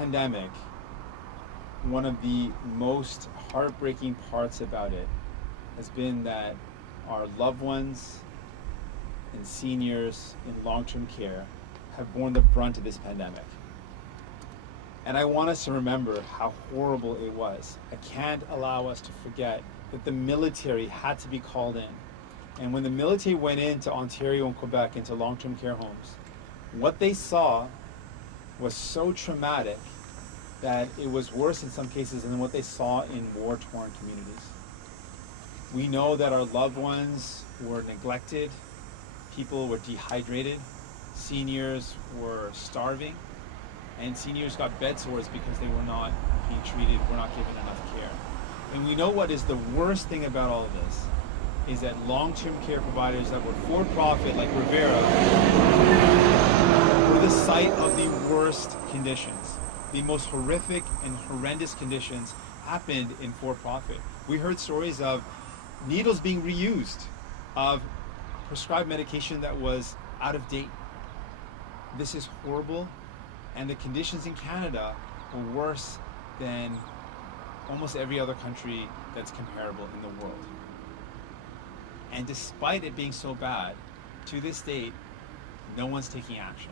pandemic, one of the most heartbreaking parts about it has been that our loved ones and seniors in long-term care have borne the brunt of this pandemic. And I want us to remember how horrible it was. I can't allow us to forget that the military had to be called in. And when the military went into Ontario and Quebec, into long-term care homes, what they saw was so traumatic that it was worse in some cases than what they saw in war-torn communities. We know that our loved ones were neglected, people were dehydrated, seniors were starving, and seniors got bed sores because they were not being treated, were not given enough care. And we know what is the worst thing about all of this is that long-term care providers that were for-profit, like Rivera, were the site of the worst conditions. The most horrific and horrendous conditions happened in for-profit. We heard stories of needles being reused, of prescribed medication that was out of date. This is horrible, and the conditions in Canada were worse than almost every other country that's comparable in the world. And despite it being so bad, to this date, no one's taking action.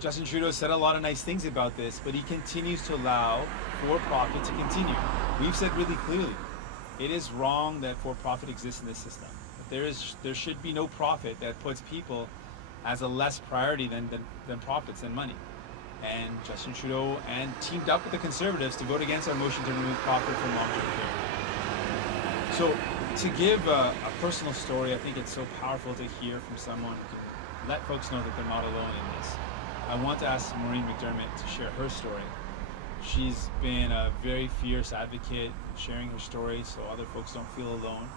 Justin Trudeau said a lot of nice things about this, but he continues to allow for-profit to continue. We've said really clearly, it is wrong that for-profit exists in this system. There should be no profit that puts people as a less priority than profits and money. And Justin Trudeau teamed up with the Conservatives to vote against our motion to remove profit from long-term care. So to give a personal story, I think it's so powerful to hear from someone who can let folks know that they're not alone in this. I want to ask Maureen McDermott to share her story. She's been a very fierce advocate, sharing her story so other folks don't feel alone.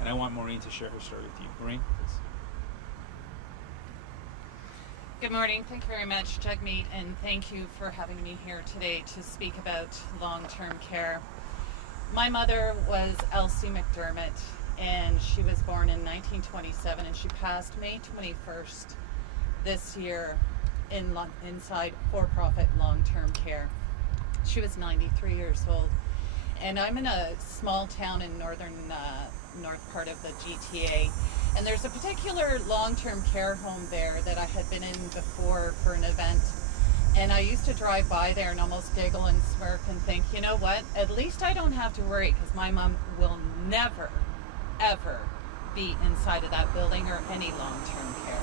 And I want Maureen to share her story with you. Maureen, please. Good morning. Thank you very much, Jagmeet, and thank you for having me here today to speak about long-term care. My mother was Elsie McDermott, and she was born in 1927, and she passed May 21st this year inside for-profit long-term care. She was 93 years old, and I'm in a small town in north part of the GTA, and there's a particular long-term care home there that I had been in before for an event, and I used to drive by there and almost giggle and smirk and think, you know what, at least I don't have to worry because my mom will never, ever be inside of that building or any long-term care.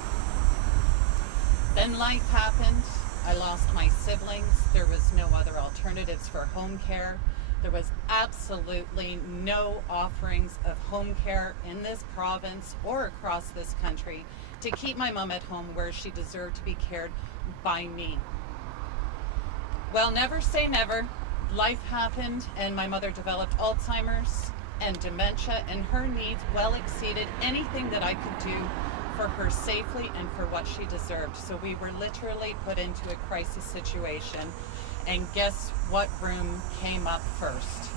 Then life happened. I lost my siblings. There was no other alternatives for home care. There was absolutely no offerings of home care in this province or across this country to keep my mom at home where she deserved to be cared by me. Well, never say never. Life happened and my mother developed Alzheimer's and dementia, and her needs well exceeded anything that I could do for her safely and for what she deserved. So we were literally put into a crisis situation, and guess what room came up first?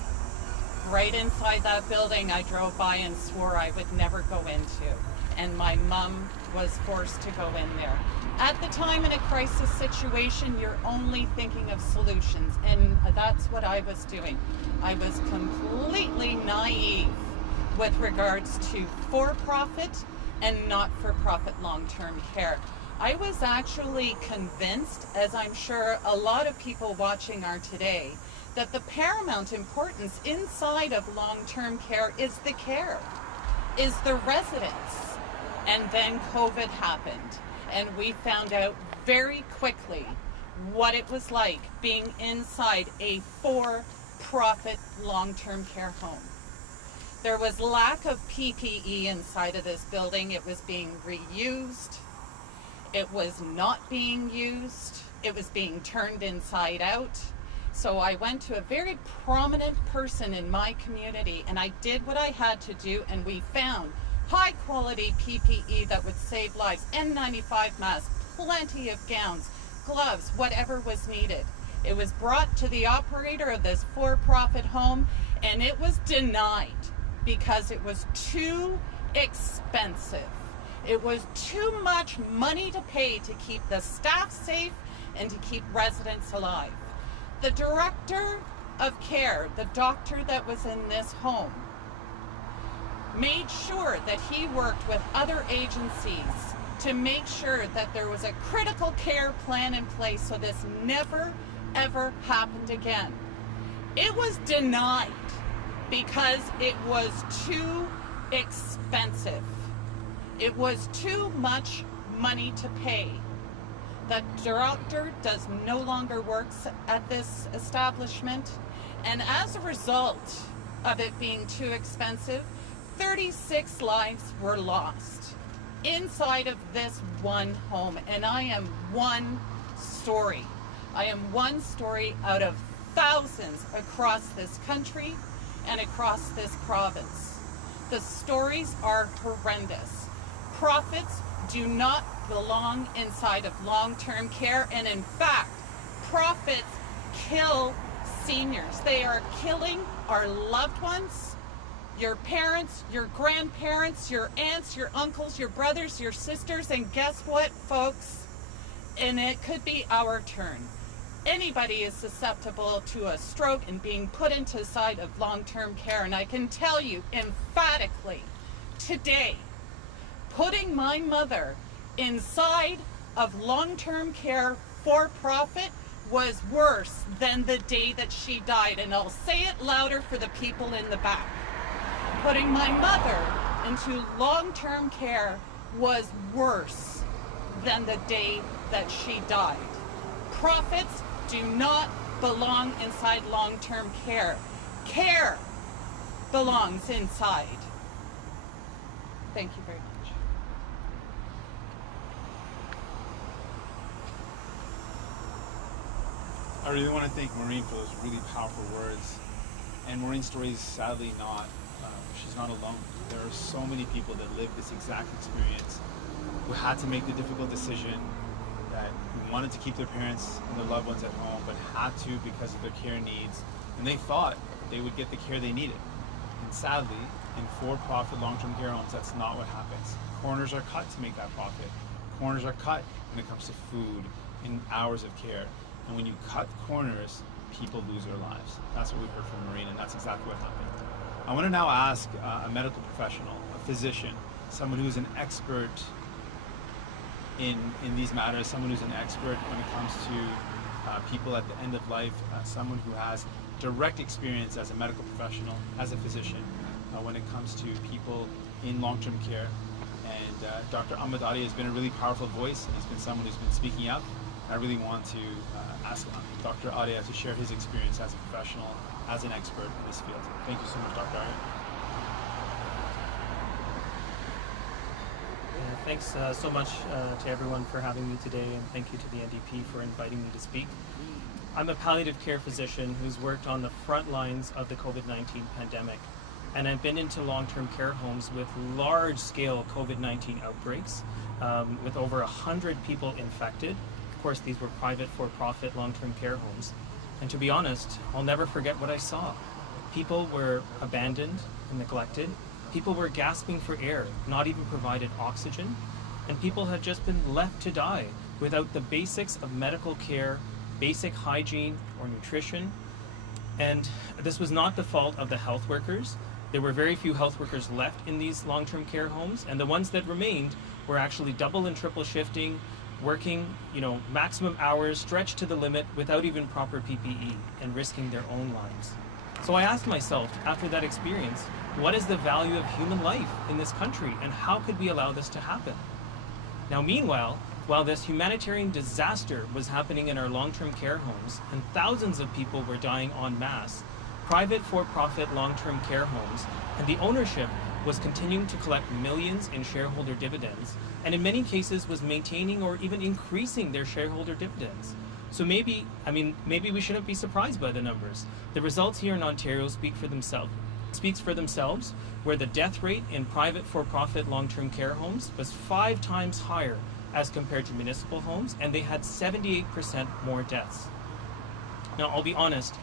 Right inside that building I drove by and swore I would never go into, and my mom was forced to go in there. At the time, in a crisis situation, you're only thinking of solutions, and that's what I was doing. I was completely naive with regards to for-profit and not-for-profit long-term care. I was actually convinced, as I'm sure a lot of people watching are today, that the paramount importance inside of long-term care is the care, is the residents. And then COVID happened, and we found out very quickly what it was like being inside a for-profit long-term care home. There was lack of PPE inside of this building. It was being reused. It was not being used. It was being turned inside out. So I went to a very prominent person in my community, and I did what I had to do, and we found high quality PPE that would save lives, N95 masks, plenty of gowns, gloves, whatever was needed. It was brought to the operator of this for-profit home, and it was denied because it was too expensive. It was too much money to pay to keep the staff safe and to keep residents alive. The director of care, the doctor that was in this home, made sure that he worked with other agencies to make sure that there was a critical care plan in place so this never, ever happened again. It was denied because it was too expensive. It was too much money to pay. The director does no longer work at this establishment, and as a result of it being too expensive, 36 lives were lost inside of this one home. And I am one story. I am one story out of thousands across this country and across this province. The stories are horrendous. Profits do not belong inside of long-term care, and in fact, profits kill seniors. They are killing our loved ones, your parents, your grandparents, your aunts, your uncles, your brothers, your sisters, and guess what, folks? And it could be our turn. Anybody is susceptible to a stroke and being put into the side of long-term care, and I can tell you emphatically today, putting my mother inside of long-term care for profit was worse than the day that she died. And I'll say it louder for the people in the back. Putting my mother into long-term care was worse than the day that she died. Profits do not belong inside long-term care. Care belongs inside. Thank you very much. I really want to thank Maureen for those really powerful words. And Maureen's story is sadly not, she's not alone. There are so many people that live this exact experience who had to make the difficult decision that wanted to keep their parents and their loved ones at home, but had to because of their care needs. And they thought they would get the care they needed. And sadly, in for-profit long-term care homes, that's not what happens. Corners are cut to make that profit. Corners are cut when it comes to food and hours of care. And when you cut corners, people lose their lives. That's what we heard from Maureen, and that's exactly what happened. I want to now ask a medical professional, a physician, someone who's an expert in these matters, someone who's an expert when it comes to people at the end of life, someone who has direct experience as a medical professional, as a physician, when it comes to people in long-term care. And Dr. Ahmadadi has been a really powerful voice, and he's been someone who's been speaking up. I really want to ask Dr. Adia to share his experience as a professional, as an expert in this field. Thank you so much, Dr. Adia. Thanks so much to everyone for having me today, and thank you to the NDP for inviting me to speak. I'm a palliative care physician who's worked on the front lines of the COVID-19 pandemic, and I've been into long-term care homes with large-scale COVID-19 outbreaks, with over 100 people infected. Of course, these were private for-profit long-term care homes. And to be honest, I'll never forget what I saw. People were abandoned and neglected. People were gasping for air, not even provided oxygen. And people had just been left to die without the basics of medical care, basic hygiene or nutrition. And this was not the fault of the health workers. There were very few health workers left in these long-term care homes, and the ones that remained were actually double and triple shifting, working, maximum hours, stretched to the limit without even proper PPE, and risking their own lives. So I asked myself, after that experience, what is the value of human life in this country, and how could we allow this to happen? Now, meanwhile, while this humanitarian disaster was happening in our long-term care homes, and thousands of people were dying en masse, private for-profit long-term care homes and the ownership was continuing to collect millions in shareholder dividends, and in many cases was maintaining or even increasing their shareholder dividends. So maybe we shouldn't be surprised by the numbers. The results here in Ontario speaks for themselves, where the death rate in private for-profit long-term care homes was 5 times higher as compared to municipal homes, and they had 78% more deaths. Now, I'll be honest,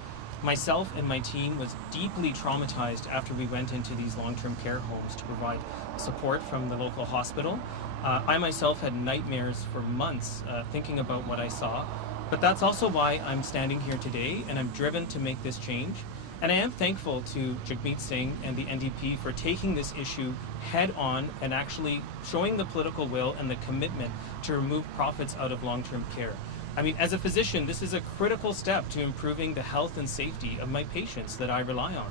myself and my team was deeply traumatized after we went into these long-term care homes to provide support from the local hospital. I myself had nightmares for months thinking about what I saw. But that's also why I'm standing here today, and I'm driven to make this change. And I am thankful to Jagmeet Singh and the NDP for taking this issue head on and actually showing the political will and the commitment to remove profits out of long-term care. I mean, as a physician, this is a critical step to improving the health and safety of my patients that I rely on.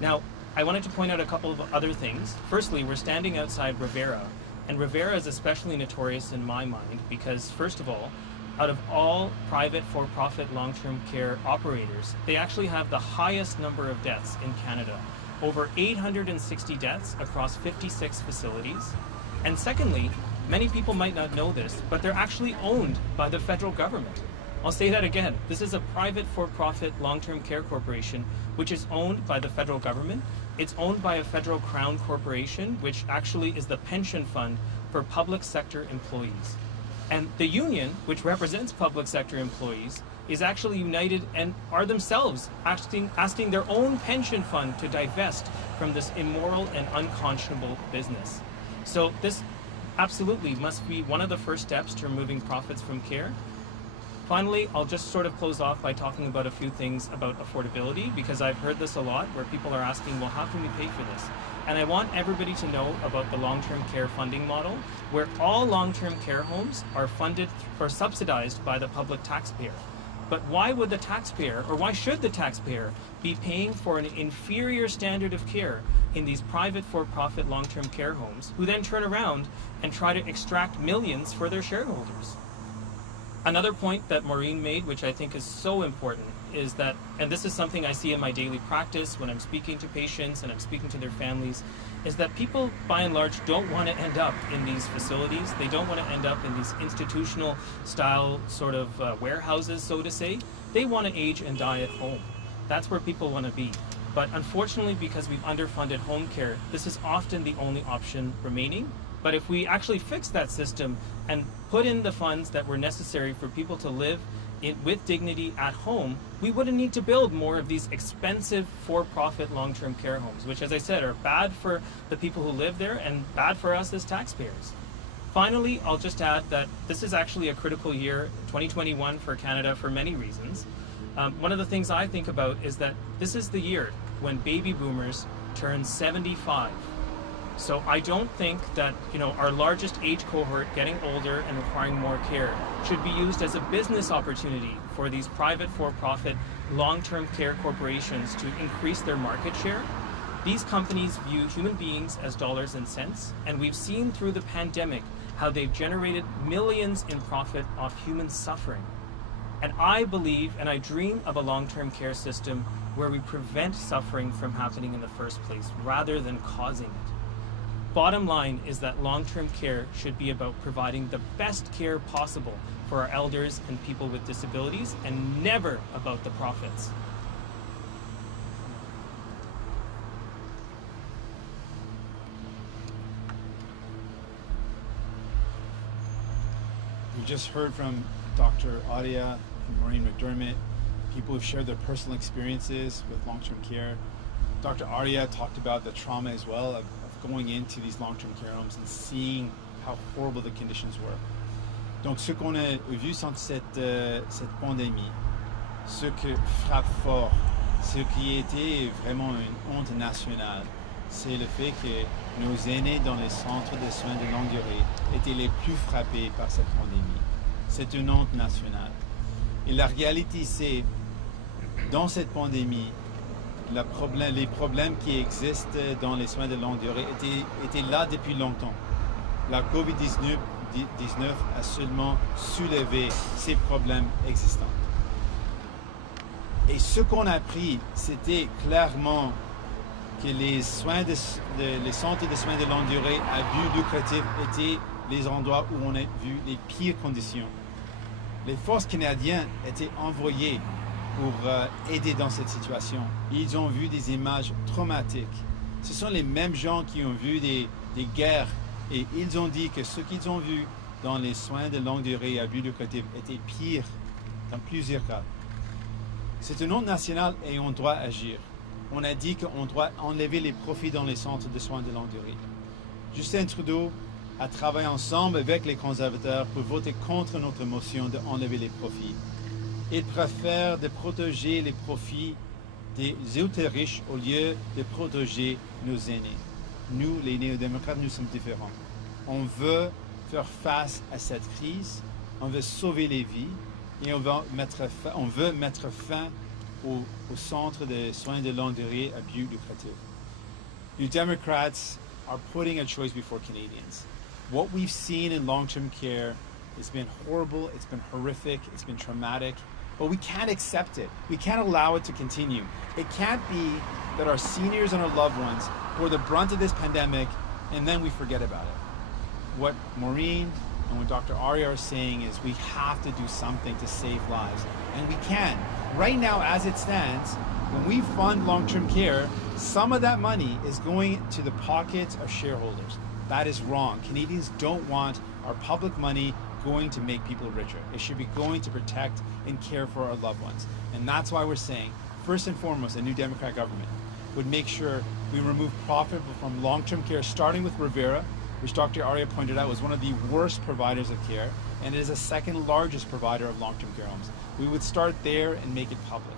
Now, I wanted to point out a couple of other things. Firstly, we're standing outside Rivera, and Rivera is especially notorious in my mind because, first of all, out of all private for-profit long-term care operators, they actually have the highest number of deaths in Canada, over 860 deaths across 56 facilities. And secondly, many people might not know this, but they're actually owned by the federal government. I'll say that again. This is a private for-profit long-term care corporation which is owned by the federal government. It's owned by a federal crown corporation, which actually is the pension fund for public sector employees. And the union, which represents public sector employees, is actually united and are themselves asking their own pension fund to divest from this immoral and unconscionable business. So this absolutely must be one of the first steps to removing profits from care. Finally, I'll just sort of close off by talking about a few things about affordability, because I've heard this a lot where people are asking, well, how can we pay for this? And I want everybody to know about the long-term care funding model, where all long-term care homes are funded or subsidized by the public taxpayer. But why would the taxpayer, or why should the taxpayer, be paying for an inferior standard of care in these private for-profit long-term care homes, who then turn around and try to extract millions for their shareholders? Another point that Maureen made, which I think is so important, is that, and this is something I see in my daily practice when I'm speaking to patients and I'm speaking to their families, is that people, by and large, don't want to end up in these facilities. They don't want to end up in these institutional style sort of warehouses, so to say. They want to age and die at home. That's where people want to be. But unfortunately, because we've underfunded home care, this is often the only option remaining. But if we actually fix that system and put in the funds that were necessary for people to live with dignity at home, we wouldn't need to build more of these expensive for-profit long-term care homes, which, as I said, are bad for the people who live there and bad for us as taxpayers. Finally, I'll just add that this is actually a critical year, 2021, for Canada for many reasons. One of the things I think about is that this is the year when baby boomers turn 75. So I don't think that, our largest age cohort getting older and requiring more care should be used as a business opportunity for these private for-profit long-term care corporations to increase their market share. These companies view human beings as dollars and cents, and we've seen through the pandemic how they've generated millions in profit off human suffering. And I believe and I dream of a long-term care system where we prevent suffering from happening in the first place rather than causing it. Bottom line is that long-term care should be about providing the best care possible for our elders and people with disabilities, and never about the profits. We just heard from Dr. Audia and Maureen McDermott, people who've shared their personal experiences with long-term care. Dr. Audia talked about the trauma as well of going into these long-term care homes and seeing how horrible the conditions were. Donc, ce qu'on a vu sans cette pandémie, ce que frappe fort, ce qui était vraiment une honte nationale, c'est le fait que nos aînés dans les centres de soins de longue durée étaient les plus frappés par cette pandémie. C'est une honte nationale. Et la réalité, c'est, dans cette pandémie, les problèmes qui existent dans les soins de longue durée étaient là depuis longtemps. La COVID-19 a seulement soulevé ces problèmes existants. Et ce qu'on a appris, c'était clairement que les centres de soins de longue durée à but lucratif étaient les endroits où on a vu les pires conditions. Les forces canadiennes étaient envoyées pour aider dans cette situation. Ils ont vu des images traumatiques. Ce sont les mêmes gens qui ont vu des guerres, et ils ont dit que ce qu'ils ont vu dans les soins de longue durée à but lucratif était pire dans plusieurs cas. C'est une honte nationale et on doit agir. On a dit qu'on doit enlever les profits dans les centres de soins de longue durée. Justin Trudeau a travaillé ensemble avec les conservateurs pour voter contre notre motion d'enlever les profits. Ils préfèrent de protéger les profits des ultra-riches au lieu de protéger nos aînés. Nous, les néo-démocrates, nous sommes différents. On veut faire face à cette crise, on veut sauver les vies et on veut mettre fin au centre de soins de longue durée à but lucratif. You Democrats are putting a choice before Canadians. What we've seen in long-term care has been horrible, it's been horrific, it's been traumatic, but we can't accept it. We can't allow it to continue. It can't be that our seniors and our loved ones bore the brunt of this pandemic and then we forget about it. What Maureen and what Dr. Arya are saying is we have to do something to save lives, and we can. Right now, as it stands, when we fund long-term care, some of that money is going to the pockets of shareholders. That is wrong. Canadians don't want our public money going to make people richer. It should be going to protect and care for our loved ones. And that's why we're saying, first and foremost, a new Democrat government would make sure we remove profit from long-term care, starting with Rivera, which Dr. Arya pointed out was one of the worst providers of care, and it is the second largest provider of long-term care homes. We would start there and make it public.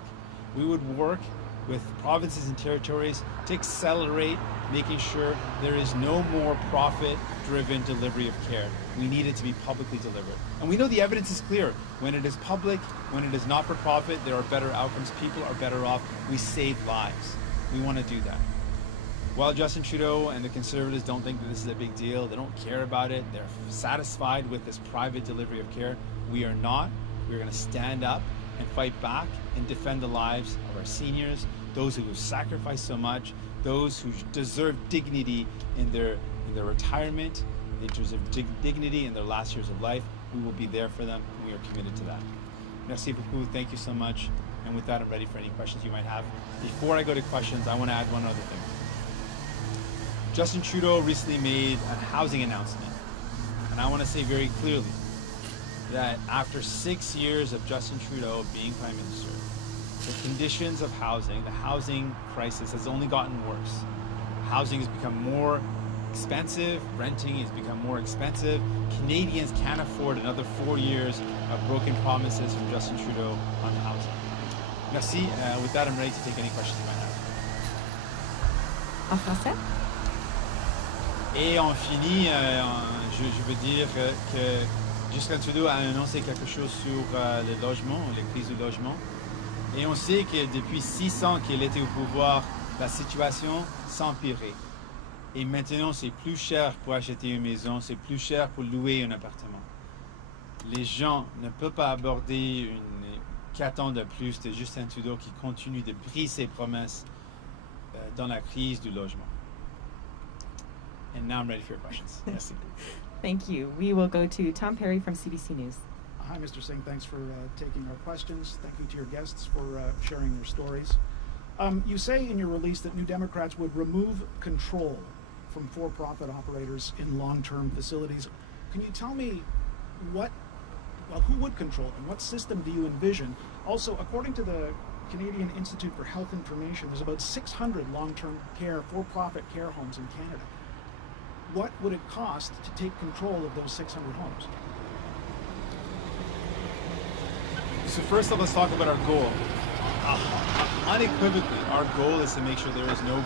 We would work with provinces and territories to accelerate making sure there is no more profit-driven delivery of care. We need it to be publicly delivered. And we know the evidence is clear. When it is public, when it is not for profit, there are better outcomes. People are better off. We save lives. We want to do that. While Justin Trudeau and the Conservatives don't think that this is a big deal, they don't care about it, they're satisfied with this private delivery of care, we are not. We're going to stand up and fight back and defend the lives of our seniors, those who have sacrificed so much, those who deserve dignity in their retirement, they deserve dignity in their last years of life. We will be there for them, and we are committed to that. Merci beaucoup. Thank you so much. And with that, I'm ready for any questions you might have. Before I go to questions, I want to add one other thing. Justin Trudeau recently made a housing announcement, and I want to say very clearly that after 6 years of Justin Trudeau being Prime Minister, the conditions of housing, the housing crisis has only gotten worse. Housing has become more expensive, renting has become more expensive. Canadians can't afford another 4 years of broken promises from Justin Trudeau on housing. Merci. With that, I'm ready to take any questions you might have. En français? Et on finit, je veux dire que Justin Trudeau a annoncé quelque chose sur le logement, les crises du logement. Et on sait que depuis 6 ans qu'il était au pouvoir, la situation s'empirait. Et maintenant, c'est plus cher pour acheter une maison, c'est plus cher pour louer un appartement. Les gens ne peuvent pas aborder qui attendent de plus de Justin Trudeau qui continue de briser ses promesses dans la crise du logement. And now I'm ready for your questions. Yes. Thank you. We will go to Tom Perry from CBC News. Hi, Mr. Singh. Thanks for taking our questions. Thank you to your guests for sharing their stories. You say in your release that New Democrats would remove control from for-profit operators in long-term facilities. Can you tell me who would control them? What system do you envision? Also, according to the Canadian Institute for Health Information, there's about 600 long-term care, for-profit care homes in Canada. What would it cost to take control of those 600 homes? So first of all, let's talk about our goal. Unequivocally, our goal is to make sure there is no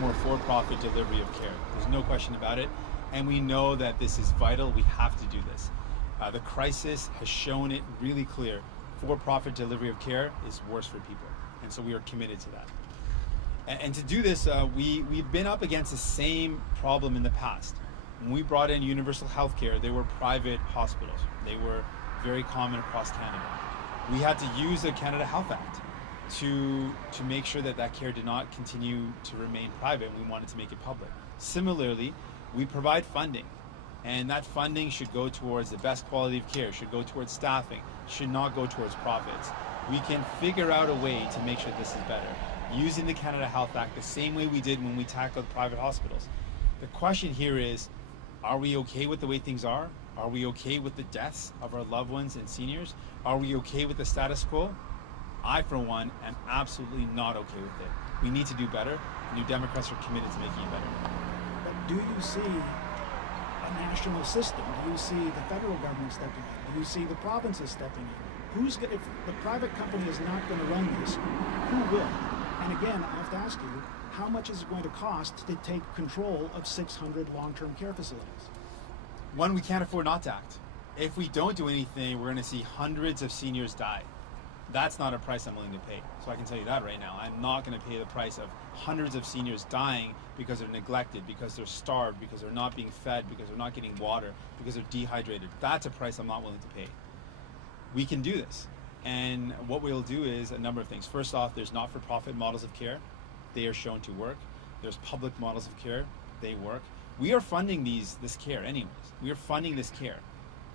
more for-profit delivery of care. There's no question about it. And we know that this is vital. We have to do this. The crisis has shown it really clear. For-profit delivery of care is worse for people. And so we are committed to that. And to do this, we've been up against the same problem in the past. When we brought in universal health care, they were private hospitals. They were very common across Canada. We had to use the Canada Health Act to make sure that care did not continue to remain private, and we wanted to make it public. Similarly, we provide funding, and that funding should go towards the best quality of care, should go towards staffing, should not go towards profits. We can figure out a way to make sure this is better, using the Canada Health Act the same way we did when we tackled private hospitals. The question here is, are we okay with the way things are? Are we okay with the deaths of our loved ones and seniors? Are we okay with the status quo? I, for one, am absolutely not okay with it. We need to do better. New Democrats are committed to making it better. But do you see a national system? Do you see the federal government stepping in? Do you see the provinces stepping in? If the private company is not going to run this, who will? And again, I have to ask you, how much is it going to cost to take control of 600 long-term care facilities? One, we can't afford not to act. If we don't do anything, we're going to see hundreds of seniors die. That's not a price I'm willing to pay. So I can tell you that right now. I'm not going to pay the price of hundreds of seniors dying because they're neglected, because they're starved, because they're not being fed, because they're not getting water, because they're dehydrated. That's a price I'm not willing to pay. We can do this. And what we'll do is a number of things. First off, there's not-for-profit models of care. They are shown to work. There's public models of care. They work. We are funding this care anyways. We are funding this care.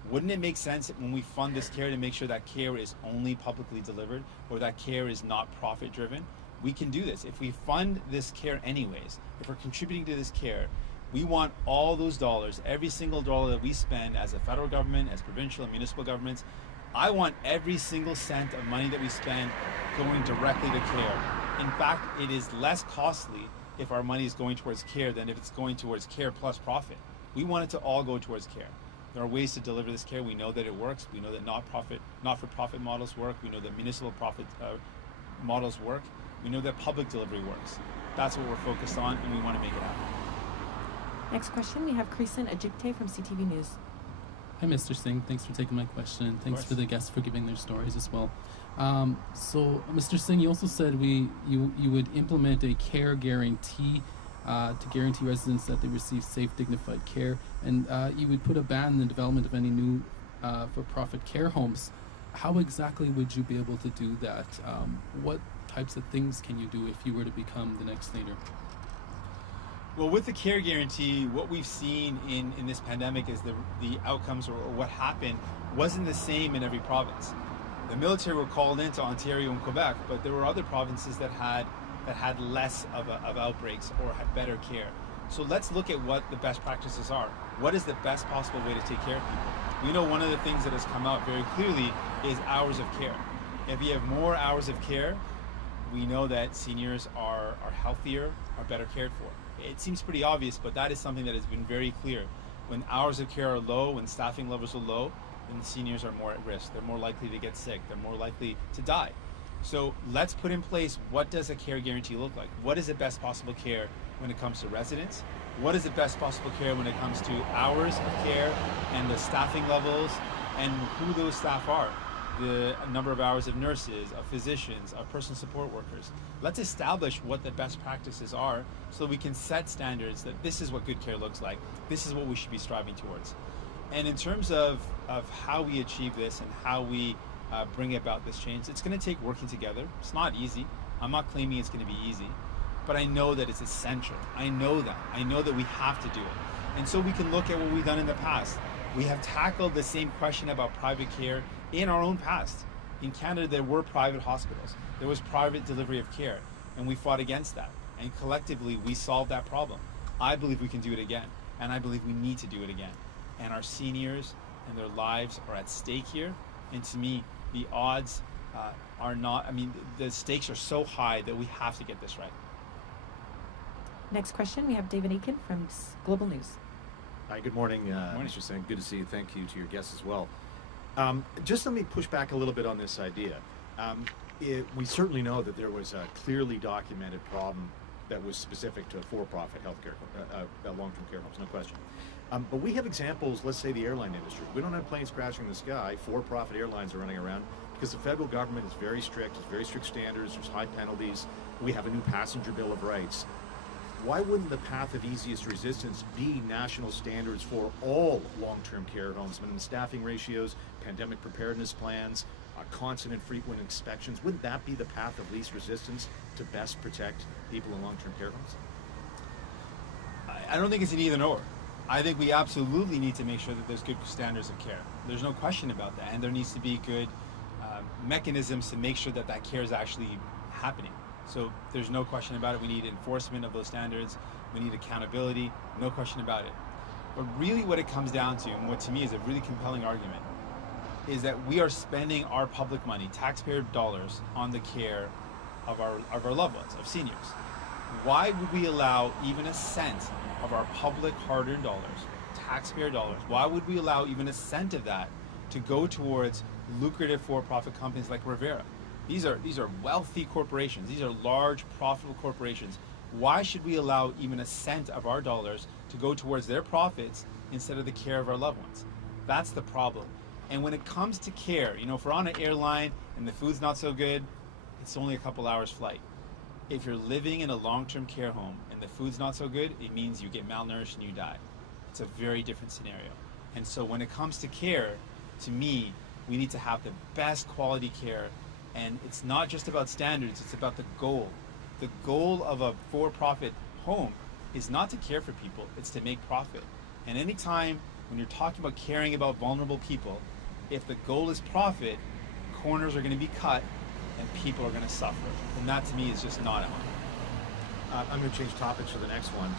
Wouldn't it make sense when we fund this care to make sure that care is only publicly delivered, or that care is not profit driven? We can do this. If we fund this care anyways, if we're contributing to this care, we want all those dollars, every single dollar that we spend as a federal government, as provincial and municipal governments, I want every single cent of money that we spend going directly to care. In fact, it is less costly if our money is going towards care than if it's going towards care plus profit. We want it to all go towards care. There are ways to deliver this care. We know that it works. We know that not-for-profit models work. We know that municipal profit models work. We know that public delivery works. That's what we're focused on, and we want to make it happen. Next question, we have Kristen Ajikte from CTV News. Hi, Mr. Singh. Thanks for taking my question. Thanks for the guests for giving their stories as well. So, Mr. Singh, you also said you would implement a care guarantee to guarantee residents that they receive safe, dignified care, and you would put a ban on the development of any new for-profit care homes. How exactly would you be able to do that? What types of things can you do if you were to become the next leader? Well, with the care guarantee, what we've seen in this pandemic is the outcomes or what happened wasn't the same in every province. The military were called into Ontario and Quebec, but there were other provinces that had less of outbreaks or had better care. So let's look at what the best practices are. What is the best possible way to take care of people? We know one of the things that has come out very clearly is hours of care. If you have more hours of care, we know that seniors are healthier, are better cared for. It seems pretty obvious, but that is something that has been very clear. When hours of care are low, when staffing levels are low, then the seniors are more at risk. They're more likely to get sick. They're more likely to die. So let's put in place, what does a care guarantee look like? What is the best possible care when it comes to residents? What is the best possible care when it comes to hours of care and the staffing levels and who those staff are? The number of hours of nurses, of physicians, of personal support workers. Let's establish what the best practices are so we can set standards that this is what good care looks like. This is what we should be striving towards. And in terms of how we achieve this and how we bring about this change, it's going to take working together. It's not easy. I'm not claiming it's going to be easy, but I know that it's essential. I know that we have to do it. And so we can look at what we've done in the past. We have tackled the same question about private care in our own past. In Canada, there were private hospitals. There was private delivery of care, and we fought against that. And collectively, we solved that problem. I believe we can do it again, and I believe we need to do it again. And our seniors and their lives are at stake here. And to me, the odds are not, the stakes are so high that we have to get this right. Next question, we have David Aiken from Global News. Hi, good morning, Mr. Singh. Good to see you. Thank you to your guests as well. Just let me push back a little bit on this idea. We certainly know that there was a clearly documented problem that was specific to for-profit healthcare, long-term care homes, no question. But we have examples, let's say the airline industry. We don't have planes crashing in the sky. For-profit airlines are running around because the federal government is very strict. There's very strict standards. There's high penalties. We have a new passenger bill of rights. Why wouldn't the path of easiest resistance be national standards for all long-term care homes, minimum staffing ratios, pandemic preparedness plans, constant and frequent inspections? Wouldn't that be the path of least resistance to best protect people in long-term care homes? I don't think it's an either or. I think we absolutely need to make sure that there's good standards of care. There's no question about that, and there needs to be good mechanisms to make sure that that care is actually happening. So there's no question about it. We need enforcement of those standards. We need accountability, no question about it. But really what it comes down to, and what to me is a really compelling argument, is that we are spending our public money, taxpayer dollars, on the care of our loved ones, of seniors. Why would we allow even a cent of our public hard-earned dollars, taxpayer dollars, why would we allow even a cent of that to go towards lucrative for-profit companies like Rivera. These are wealthy corporations. These are large, profitable corporations. Why should we allow even a cent of our dollars to go towards their profits instead of the care of our loved ones? That's the problem. And when it comes to care, if we're on an airline and the food's not so good, it's only a couple hours flight. If you're living in a long-term care home and the food's not so good, it means you get malnourished and you die. It's a very different scenario. And so when it comes to care, to me, we need to have the best quality care. And it's not just about standards, it's about the goal. The goal of a for-profit home is not to care for people, it's to make profit. And anytime when you're talking about caring about vulnerable people, if the goal is profit, corners are going to be cut and people are going to suffer. And that to me is just not on. I'm going to change topics for the next one.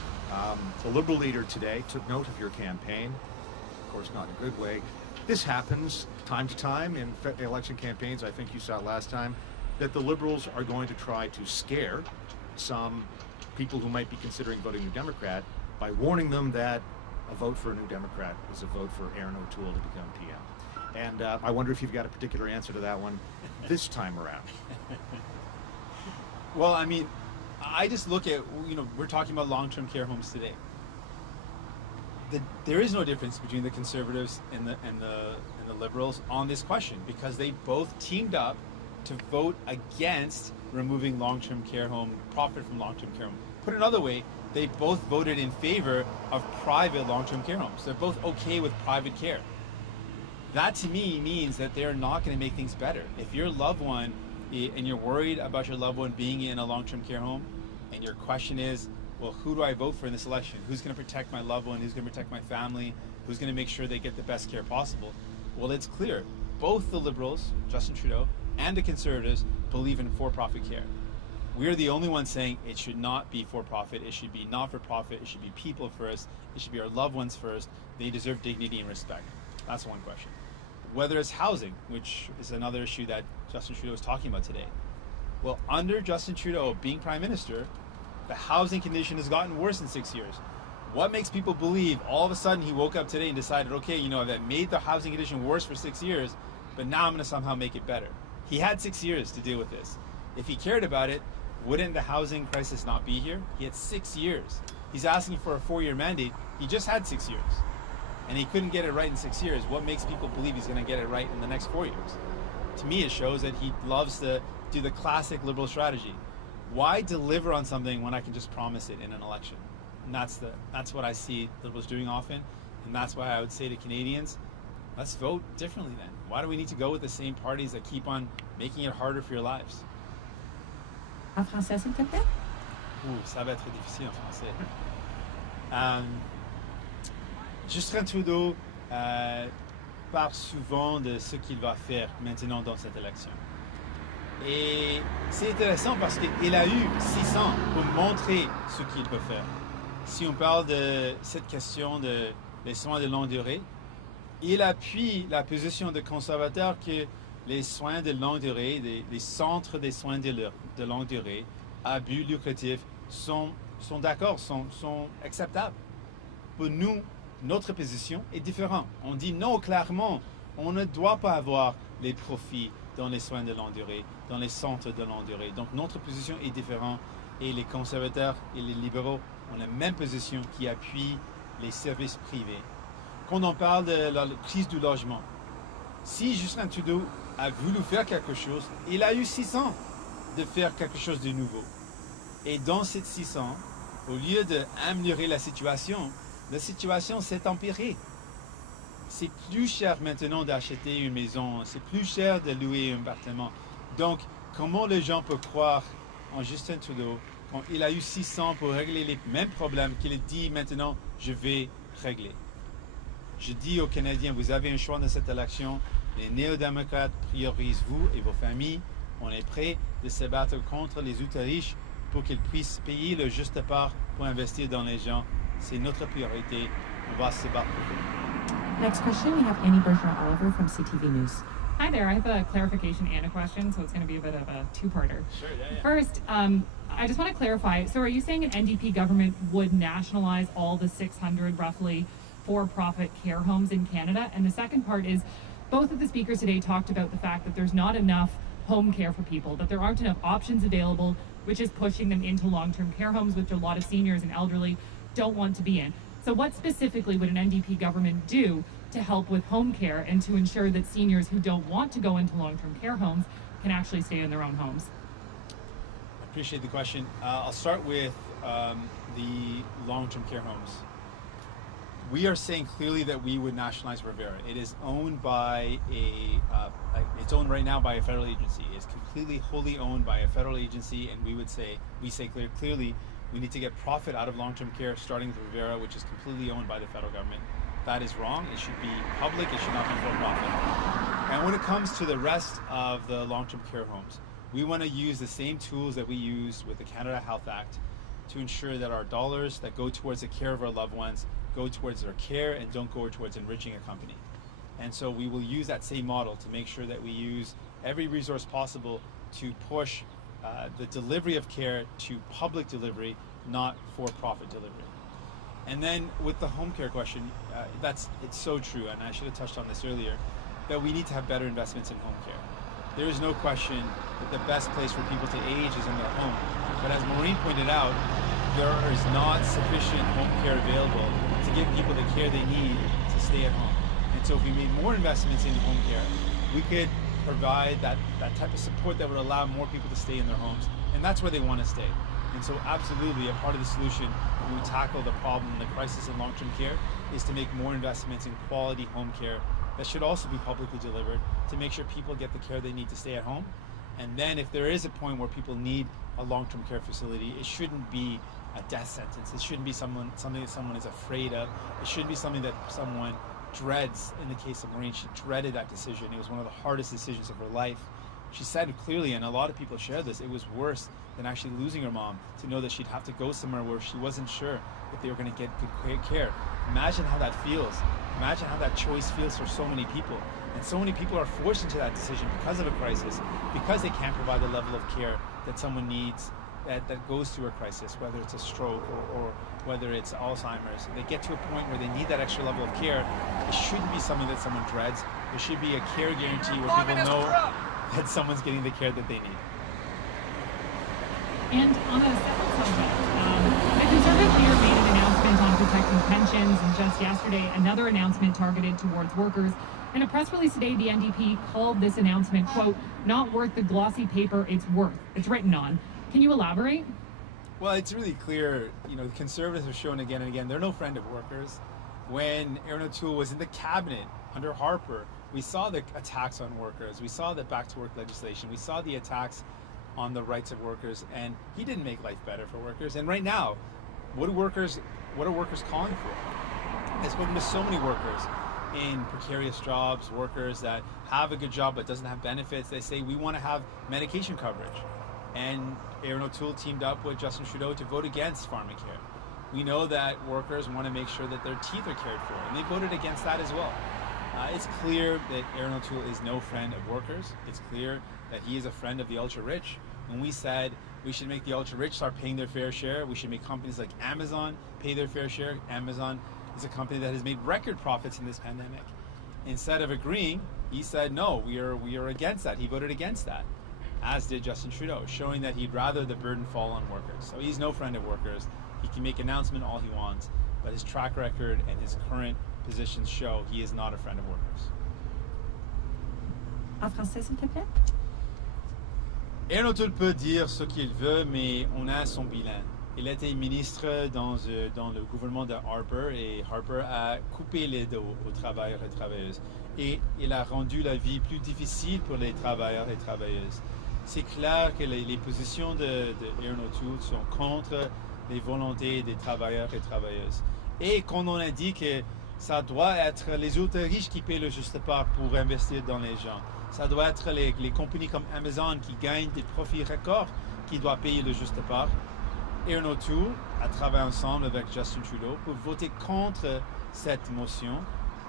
The Liberal leader today took note of your campaign, of course not in a good way. This happens time to time in election campaigns. I think you saw it last time, that the Liberals are going to try to scare some people who might be considering voting New Democrat by warning them that a vote for a New Democrat is a vote for Aaron O'Toole to become PM. And I wonder if you've got a particular answer to that one this time around. Well, I mean, I just look at, we're talking about long-term care homes today. There is no difference between the Conservatives and the Liberals on this question, because they both teamed up to vote against removing long-term care home, profit from long-term care home. Put another way, they both voted in favor of private long-term care homes. They're both okay with private care. That to me means that they're not going to make things better. If your loved one, and you're worried about your loved one being in a long-term care home, and your question is, well, who do I vote for in this election? Who's going to protect my loved one? Who's going to protect my family? Who's going to make sure they get the best care possible? Well, it's clear. Both the Liberals, Justin Trudeau, and the Conservatives believe in for-profit care. We're the only ones saying it should not be for-profit. It should be not-for-profit. It should be people first. It should be our loved ones first. They deserve dignity and respect. That's one question. Whether it's housing, which is another issue that Justin Trudeau was talking about today. Well, under Justin Trudeau being Prime Minister, the housing condition has gotten worse in 6 years. What makes people believe all of a sudden he woke up today and decided, okay, I've made the housing condition worse for 6 years, but now I'm going to somehow make it better? He had 6 years to deal with this. If he cared about it, wouldn't the housing crisis not be here? He had 6 years. He's asking for a 4-year mandate. He just had 6 years. And he couldn't get it right in 6 years. What makes people believe he's going to get it right in the next 4 years? To me, it shows that he loves to do the classic Liberal strategy. Why deliver on something when I can just promise it in an election? And that's what I see Liberals doing often. And that's why I would say to Canadians, let's vote differently then. Why do we need to go with the same parties that keep on making it harder for your lives? En français, s'il te plaît? Ça va être difficile en français. Justin Trudeau parle souvent de ce qu'il va faire maintenant dans cette élection. Et c'est intéressant parce qu'il a eu 6 ans pour montrer ce qu'il peut faire. Si on parle de cette question des soins de longue durée, il appuie la position de conservateur que les soins de longue durée, les centres des soins de longue durée, à but lucratif, sont d'accord, sont acceptables. Pour nous, notre position est différente. On dit non clairement, on ne doit pas avoir les profits dans les soins de longue durée, dans les centres de longue durée. Donc notre position est différente et les conservateurs et les libéraux ont la même position qui appuie les services privés. Quand on parle de la crise du logement, si Justin Trudeau a voulu faire quelque chose, il a eu 6 ans de faire quelque chose de nouveau. Et dans ces 6 ans, au lieu d'améliorer la situation s'est empirée. C'est plus cher maintenant d'acheter une maison, c'est plus cher de louer un appartement. Donc, comment les gens peuvent croire en Justin Trudeau quand il a eu 6 ans pour régler les mêmes problèmes qu'il dit maintenant, je vais régler? Je dis aux Canadiens, vous avez un choix dans cette élection. Les néo-démocrates priorisent vous et vos familles. On est prêt de se battre contre les ultra-riches pour qu'ils puissent payer le juste part pour investir dans les gens. C'est notre priorité. On va se battre pour vous. Next question, we have Annie Bergeron-Oliver from CTV News. Hi there. I have a clarification and a question, so it's going to be a bit of a two-parter. Sure, yeah. First, I just want to clarify. So are you saying an NDP government would nationalize all the 600 roughly for-profit care homes in Canada? And the second part is, Both of the speakers today talked about the fact that there's not enough home care for people, that there aren't enough options available, which is pushing them into long-term care homes, which a lot of seniors and elderly don't want to be in. So what specifically would an NDP government do to help with home care and to ensure that seniors who don't want to go into long-term care homes can actually stay in their own homes? I appreciate the question. I'll start with the long-term care homes. We are saying clearly that we would nationalize Revera. It is owned by it's owned right now by a federal agency. It's completely wholly owned by a federal agency, and we say clearly we need to get profit out of long-term care, starting with Revera, which is completely owned by the federal government. That is wrong. It should be public. It should not be for profit. And when it comes to the rest of the long-term care homes, we want to use the same tools that we use with the Canada Health Act to ensure that our dollars that go towards the care of our loved ones go towards their care and don't go towards enriching a company. And so we will use that same model to make sure that we use every resource possible to push the delivery of care to public delivery, not for-profit delivery. And then with the home care question, it's so true, and I should have touched on this earlier, that we need to have better investments in home care. There is no question that the best place for people to age is in their home. But as Maureen pointed out, there is not sufficient home care available to give people the care they need to stay at home. And so if we made more investments in home care, we could provide that type of support that would allow more people to stay in their homes. And that's where they want to stay. And so absolutely a part of the solution when we tackle the problem, the crisis in long-term care, is to make more investments in quality home care that should also be publicly delivered to make sure people get the care they need to stay at home. And then if there is a point where people need a long-term care facility, it shouldn't be a death sentence. It shouldn't be something that someone is afraid of. It shouldn't be something that someone dreads. In the case of Maureen, she dreaded that decision. It was one of the hardest decisions of her life. She said clearly, and a lot of people share this, it was worse than actually losing her mom, to know that she'd have to go somewhere where she wasn't sure if they were going to get good care. Imagine how that feels. Imagine how that choice feels for so many people. And so many people are forced into that decision because of a crisis, because they can't provide the level of care that someone needs that goes through a crisis, whether it's a stroke or whether it's Alzheimer's. They get to a point where they need that extra level of care. It shouldn't be something that someone dreads. There should be a care guarantee where people know that someone's getting the care that they need. And on a separate subject, the Conservative leader made an announcement on protecting pensions, and just yesterday, another announcement targeted towards workers. In a press release today, the NDP called this announcement, quote, not worth the glossy paper it's written on. Can you elaborate? Well, it's really clear, the Conservatives have shown again and again, they're no friend of workers. When Aaron O'Toole was in the cabinet under Harper, we saw the attacks on workers. We saw the back-to-work legislation. We saw the attacks on the rights of workers, and he didn't make life better for workers. And right now, what are workers calling for? I've spoken to so many workers in precarious jobs, workers that have a good job but doesn't have benefits. They say, we want to have medication coverage. And Aaron O'Toole teamed up with Justin Trudeau to vote against pharmacare. We know that workers want to make sure that their teeth are cared for, and they voted against that as well. It's clear that Aaron O'Toole is no friend of workers. It's clear that he is a friend of the ultra-rich. When we said we should make the ultra-rich start paying their fair share, we should make companies like Amazon pay their fair share. Amazon is a company that has made record profits in this pandemic. Instead of agreeing, he said, no, we are against that. He voted against that, as did Justin Trudeau, showing that he'd rather the burden fall on workers. So he's no friend of workers. He can make announcement all he wants, but his track record and his current positions show he is not a friend of workers. En français, s'il te plaît. Aaron O'Toole peut dire ce qu'il veut, mais on a son bilan. Il a été ministre dans le gouvernement de Harper, et Harper a coupé l'aide aux travailleurs et travailleuses. Et il a rendu la vie plus difficile pour les travailleurs et travailleuses. C'est clair que les positions de Aaron O'Toole sont contre les volontés des travailleurs et travailleuses. Et quand on a dit que ça doit être les autres riches qui paient le juste part pour investir dans les gens, ça doit être les compagnies comme Amazon qui gagnent des profits records qui doivent payer le juste part. Aaron O'Toole a travaillé ensemble avec Justin Trudeau pour voter contre cette motion.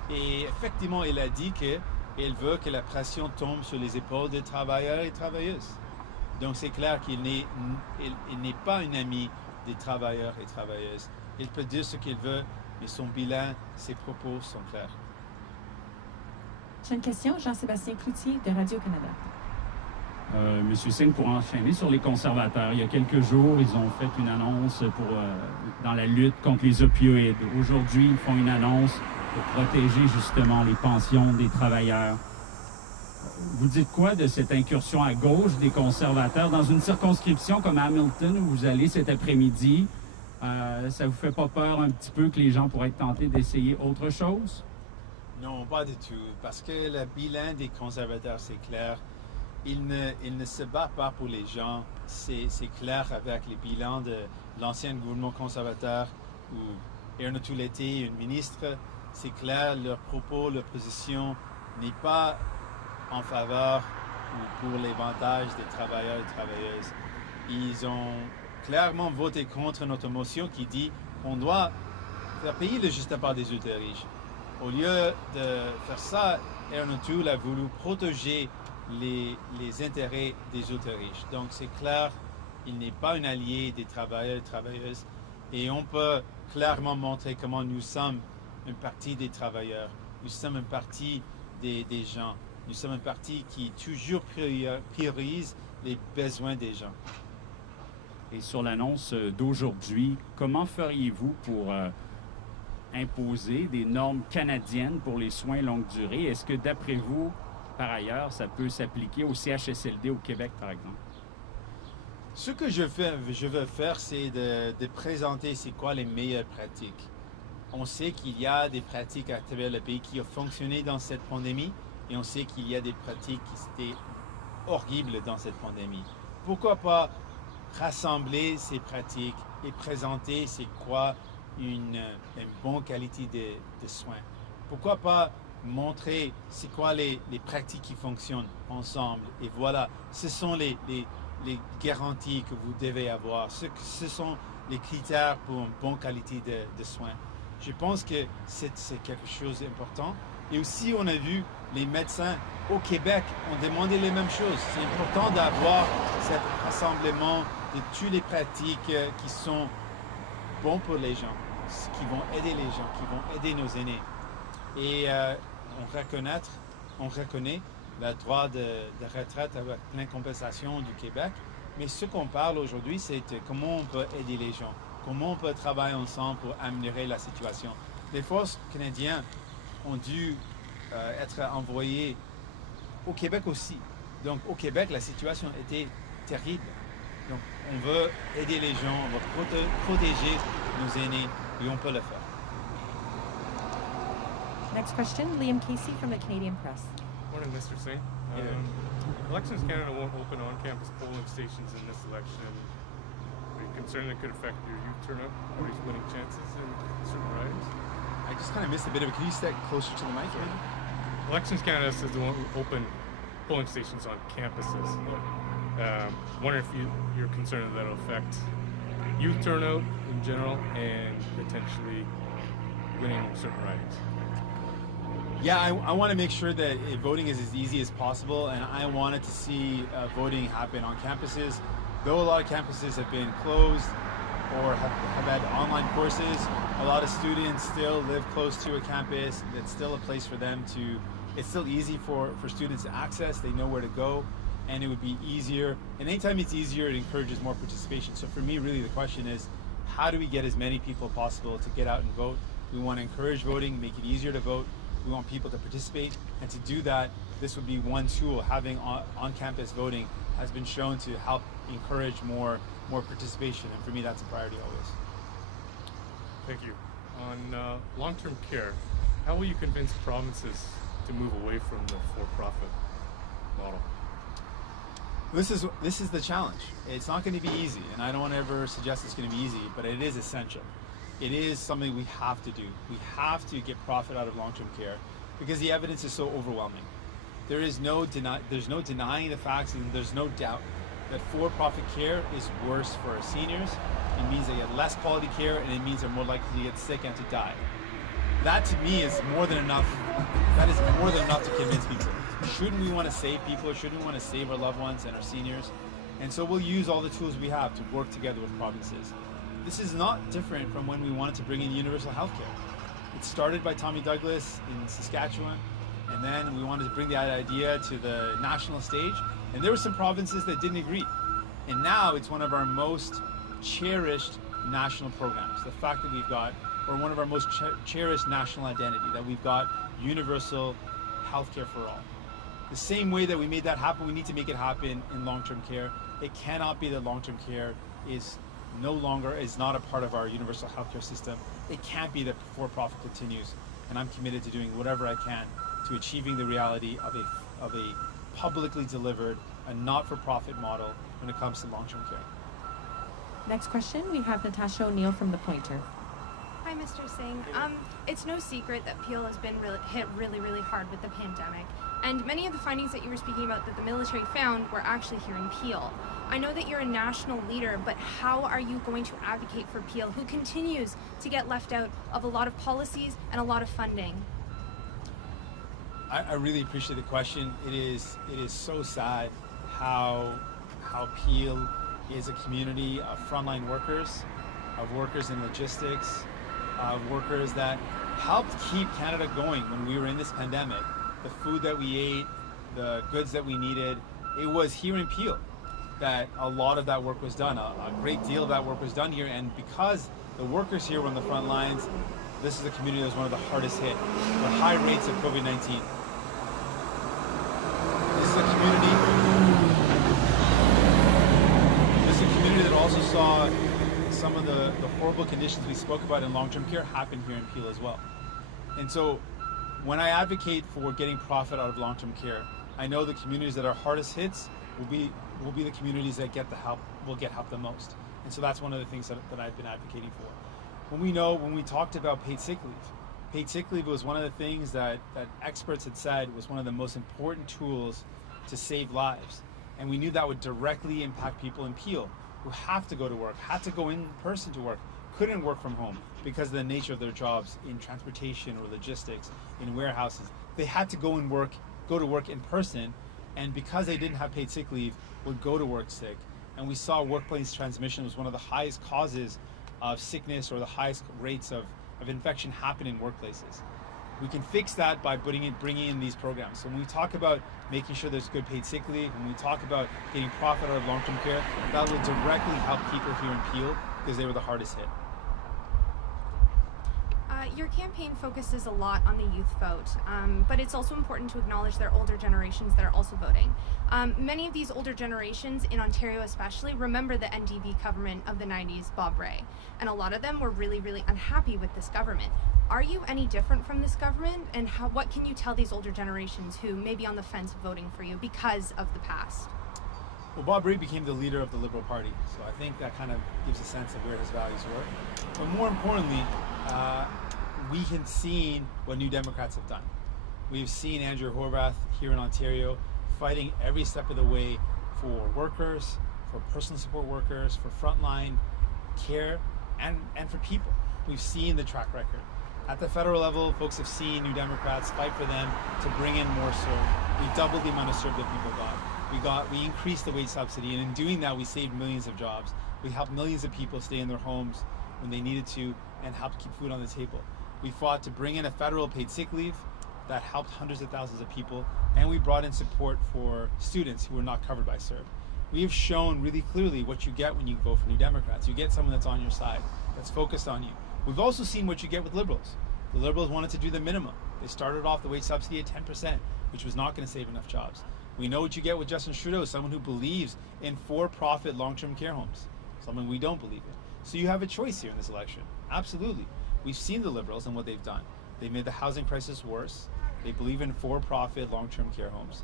Et effectivement, il a dit qu'il veut que la pression tombe sur les épaules des travailleurs et travailleuses. Donc c'est clair qu'il n'est pas un ami des travailleurs et travailleuses. Il peut dire ce qu'il veut, mais son bilan, ses propos sont clairs. J'ai une question, Jean-Sébastien Cloutier de Radio-Canada. Monsieur Singh, pour enchaîner sur les conservateurs, il y a quelques jours, ils ont fait une annonce dans la lutte contre les opioïdes. Aujourd'hui, ils font une annonce pour protéger justement les pensions des travailleurs. Vous dites quoi de cette incursion à gauche des conservateurs dans une circonscription comme Hamilton où vous allez cet après-midi? Ça vous fait pas peur un petit peu que les gens pourraient être tentés d'essayer autre chose? Non, pas du tout, parce que le bilan des conservateurs, c'est clair. Ils ne se battent pas pour les gens. C'est clair avec les bilans de l'ancien gouvernement conservateur où Erin O'Toole était une ministre. C'est clair, leur propos, leur position n'est pas en faveur ou pour l'avantage des travailleurs et travailleuses. Ils ont clairement voté contre notre motion qui dit qu'on doit faire payer le juste part des ultra-riches. Au lieu de faire ça, Erin O'Toole a voulu protéger les intérêts des ultra-riches. Donc c'est clair, il n'est pas un allié des travailleurs et travailleuses. Et on peut clairement montrer comment nous sommes un parti des travailleurs. Nous sommes un parti des gens. Nous sommes un parti qui toujours priorise les besoins des gens. Et sur l'annonce d'aujourd'hui, comment feriez-vous pour imposer des normes canadiennes pour les soins longue durée? Est-ce que d'après vous, par ailleurs, ça peut s'appliquer au CHSLD au Québec, par exemple? Ce que je veux faire, c'est de présenter c'est quoi les meilleures pratiques. On sait qu'il y a des pratiques à travers le pays qui ont fonctionné dans cette pandémie et on sait qu'il y a des pratiques qui étaient horribles dans cette pandémie. Pourquoi pas rassembler ces pratiques et présenter c'est quoi une bonne qualité de soins? Pourquoi pas montrer c'est quoi les pratiques qui fonctionnent ensemble? Et voilà, ce sont les garanties que vous devez avoir. Ce sont les critères pour une bonne qualité de soins. Je pense que c'est quelque chose d'important. Et aussi, on a vu les médecins au Québec ont demandé les mêmes choses. C'est important d'avoir ce rassemblement de toutes les pratiques qui sont bons pour les gens, qui vont aider les gens, qui vont aider nos aînés. Et on reconnaît le droit de retraite avec plein compensation du Québec. Mais ce qu'on parle aujourd'hui, c'est comment on peut aider les gens, comment on peut travailler ensemble pour améliorer la situation. Les forces canadiennes ont dû être envoyées au Québec aussi. Donc au Québec, la situation était terrible. Donc on veut aider les gens, on veut protéger nos aînés et on peut le faire. Next question, Liam Casey from the Canadian Press. Morning, Mr. Singh. Elections Canada won't open on-campus polling stations in this election. Are you concerned it could affect your youth turnout, parties winning chances in certain ridings? I just kind of missed a bit of it. Can you step closer to the mic? Elections Canada says they won't open polling stations on campuses. Wondering if you're concerned that that'll affect youth turnout in general and potentially winning certain ridings. Yeah, I want to make sure that voting is as easy as possible, and I wanted to see voting happen on campuses. Though a lot of campuses have been closed or have had online courses, a lot of students still live close to a campus. It's still a place for them to, it's still easy for students to access. They know where to go, and it would be easier. And anytime it's easier, it encourages more participation. So for me, really the question is, how do we get as many people as possible to get out and vote? We want to encourage voting, make it easier to vote. We want people to participate, and to do that, this would be one tool. Having on-campus voting has been shown to help encourage more participation, and for me, that's a priority always. Thank you. On long-term care, how will you convince provinces to move away from the for-profit model? This is the challenge. It's not going to be easy, and I don't want to ever suggest it's going to be easy, but it is essential. It is something we have to do. We have to get profit out of long-term care because the evidence is so overwhelming. There's no denying the facts, and there's no doubt that for-profit care is worse for our seniors. It means they get less quality care, and it means they're more likely to get sick and to die. That to me is more than enough. That is more than enough to convince people. Shouldn't we want to save people, or shouldn't we want to save our loved ones and our seniors? And so we'll use all the tools we have to work together with provinces. This is not different from when we wanted to bring in universal health care. It started by Tommy Douglas in Saskatchewan. And then we wanted to bring that idea to the national stage. And there were some provinces that didn't agree. And now it's one of our most cherished national programs. The fact that we've got, or one of our most cherished national identity, that we've got universal healthcare for all. The same way that we made that happen, we need to make it happen in long-term care. It cannot be that long-term care is not a part of our universal healthcare system. It can't be that for-profit continues. And I'm committed to doing whatever I can to achieving the reality of a publicly delivered, a not-for-profit model when it comes to long-term care. Next question, we have Natasha O'Neill from The Pointer. Hi, Mr. Singh. It's no secret that Peel has been hit really hard with the pandemic. And many of the findings that you were speaking about that the military found were actually here in Peel. I know that you're a national leader, but how are you going to advocate for Peel, who continues to get left out of a lot of policies and a lot of funding? I really appreciate the question. It is so sad how Peel is a community of frontline workers, of workers in logistics, of workers that helped keep Canada going when we were in this pandemic. The food that we ate, the goods that we needed, it was here in Peel that a lot of that work was done. A great deal of that work was done here, and because the workers here were on the front lines, this is a community that was one of the hardest hit, the high rates of COVID-19. This is a community that also saw some of the horrible conditions we spoke about in long-term care happen here in Peel as well. And so when I advocate for getting profit out of long-term care, I know the communities that are hardest hits will be the communities that will get help the most. And so that's one of the things that I've been advocating for. When we talked about paid sick leave was one of the things that experts had said was one of the most important tools to save lives. And we knew that would directly impact people in Peel who have to go to work, had to go in person to work, couldn't work from home because of the nature of their jobs in transportation or logistics, in warehouses. They had to go to work in person, and because they didn't have paid sick leave, would go to work sick. And we saw workplace transmission was one of the highest causes of sickness or the highest rates of infection happen in workplaces. We can fix that by bringing in these programs. So when we talk about making sure there's good paid sick leave, when we talk about getting profit out of long-term care, that will directly help people here in Peel because they were the hardest hit. Your campaign focuses a lot on the youth vote, but it's also important to acknowledge there are older generations that are also voting. Many of these older generations, in Ontario especially, remember the NDP government of the 90s, Bob Rae, and a lot of them were really unhappy with this government. Are you any different from this government, and what can you tell these older generations who may be on the fence voting for you because of the past? Well, Bob Rae became the leader of the Liberal Party, so I think that kind of gives a sense of where his values were. But more importantly, we can see what New Democrats have done. We've seen Andrew Horwath here in Ontario fighting every step of the way for workers, for personal support workers, for frontline care, and for people. We've seen the track record. At the federal level, folks have seen New Democrats fight for them to bring in more CERB. We doubled the amount of CERB that people got. We increased the wage subsidy, and in doing that, we saved millions of jobs. We helped millions of people stay in their homes when they needed to and helped keep food on the table. We fought to bring in a federal paid sick leave that helped hundreds of thousands of people, and we brought in support for students who were not covered by CERB. We have shown really clearly what you get when you vote for New Democrats. You get someone that's on your side, that's focused on you. We've also seen what you get with Liberals. The Liberals wanted to do the minimum. They started off the wage subsidy at 10%, which was not going to save enough jobs. We know what you get with Justin Trudeau, someone who believes in for-profit long-term care homes, someone we don't believe in. So you have a choice here in this election. Absolutely. We've seen the Liberals and what they've done. They've made the housing crisis worse. They believe in for-profit long-term care homes.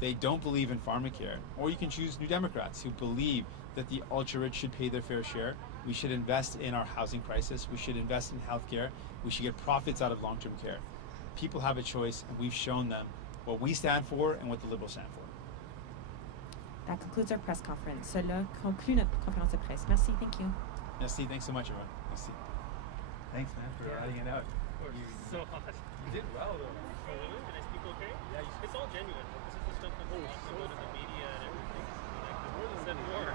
They don't believe in pharmacare. Or you can choose New Democrats who believe that the ultra-rich should pay their fair share. We should invest in our housing crisis. We should invest in healthcare. We should get profits out of long-term care. People have a choice, and we've shown them what we stand for and what the Liberals stand for. That concludes our press conference. Cela conclut notre conférence de presse. Merci, thank you. Merci, thanks so much, everyone. Merci. Thanks, man, for writing it out. So hot. You did well, though. Can I speak okay? Yeah, It's all genuine. This is the stuff that we're talking about in the media and everything. Like, the world is at war.